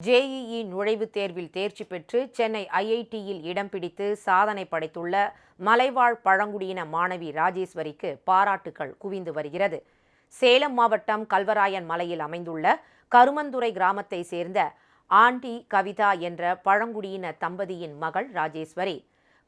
JEE நுழைவுத் தேர்வில் தேர்ச்சி பெற்று சென்னை ஐஐடியில் இடம் பிடித்து சாதனை படைத்துள்ள மலைவாழ் பழங்குடியின மாணவி ராஜேஸ்வரிக்கு பாராட்டுகள் குவிந்து வருகிறது. சேலம் மாவட்டம் கல்வராயன் மலையில் அமைந்துள்ள கருமந்துறை கிராமத்தை சேர்ந்த ஆண்டி கவிதா என்ற பழங்குடியின தம்பதியின் மகள் ராஜேஸ்வரி.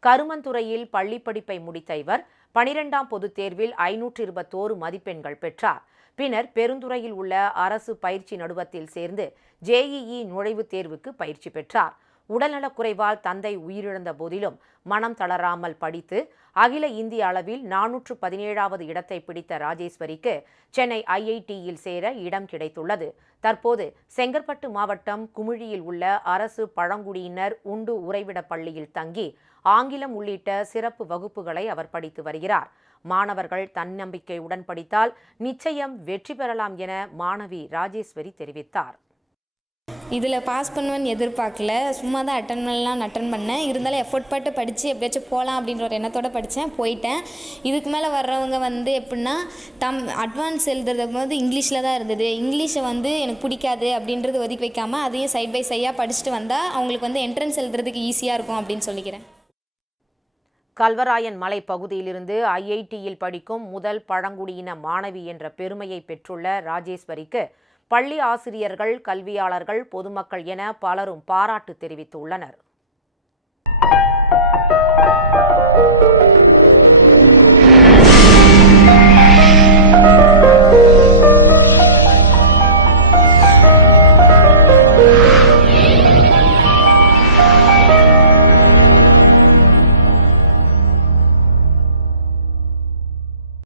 கருமந்துறையில் பள்ளிப்படிப்பை முடித்த இவர் பனிரெண்டாம் பொதுத் தேர்வில் ஐநூற்று இருபத்தோரு மதிப்பெண்கள் பெற்றார். பின்னர் பெருந்துறையில் உள்ள அரசு பயிற்சி நடுவத்தில் சேர்ந்து ஜேஇஇ நுழைவுத் தேர்வுக்கு பயிற்சி பெற்றார். உடல்நலக் குறைவால் தந்தை உயிரிழந்த போதிலும் மனம் தளராமல் படித்து அகில இந்திய அளவில் நானூற்று பதினேழாவது இடத்தை பிடித்த ராஜேஸ்வரிக்கு சென்னை ஐஐடியில் சேர இடம் கிடைத்துள்ளது. தற்போது செங்கற்பட்டு மாவட்டம் குமிழியில் உள்ள அரசு பழங்குடியினர் உண்டு உறைவிட பள்ளியில் தங்கி ஆங்கிலம் உள்ளிட்ட சிறப்பு வகுப்புகளை அவர் படித்து வருகிறார். மாணவர்கள் தன்னம்பிக்கையுடன் படித்தால் நிச்சயம் வெற்றி பெறலாம் என மாணவி ராஜேஸ்வரி தெரிவித்தார். இதில் பாஸ் பண்ணுவேன்னு எதிர்பார்க்கல. சும்மா தான் அட்டன் பண்ணலாம் அட்டன் பண்ணேன். இருந்தாலும் எஃபோர்ட் பட்டு படித்து எப்படியாச்சும் போகலாம் அப்படின்ற ஒரு எண்ணத்தோடு படித்தேன் போயிட்டேன். இதுக்கு மேலே வர்றவங்க வந்து எப்படின்னா தம் அட்வான்ஸ் எழுதுறது போது இங்கிலீஷில் தான் இருந்தது. இங்கிலீஷை வந்து எனக்கு பிடிக்காது அப்படின்றது ஒதுக்கி வைக்காமல் அதையும் சைட் பை சைடாக படிச்சுட்டு வந்தால் அவங்களுக்கு வந்து என்ட்ரன்ஸ் எழுதுறதுக்கு ஈஸியாக இருக்கும் அப்படின்னு சொல்லிக்கிறேன். கல்வராயன் மலை பகுதியிலிருந்து ஐஐடியில் படிக்கும் முதல் பழங்குடியின மாணவி என்ற பெருமையை பெற்றுள்ள ராஜேஸ்வரிக்கு பள்ளி ஆசிரியர்கள் கல்வியாளர்கள் பொதுமக்கள் என பலரும் பாராட்டு தெரிவித்துள்ளனர்.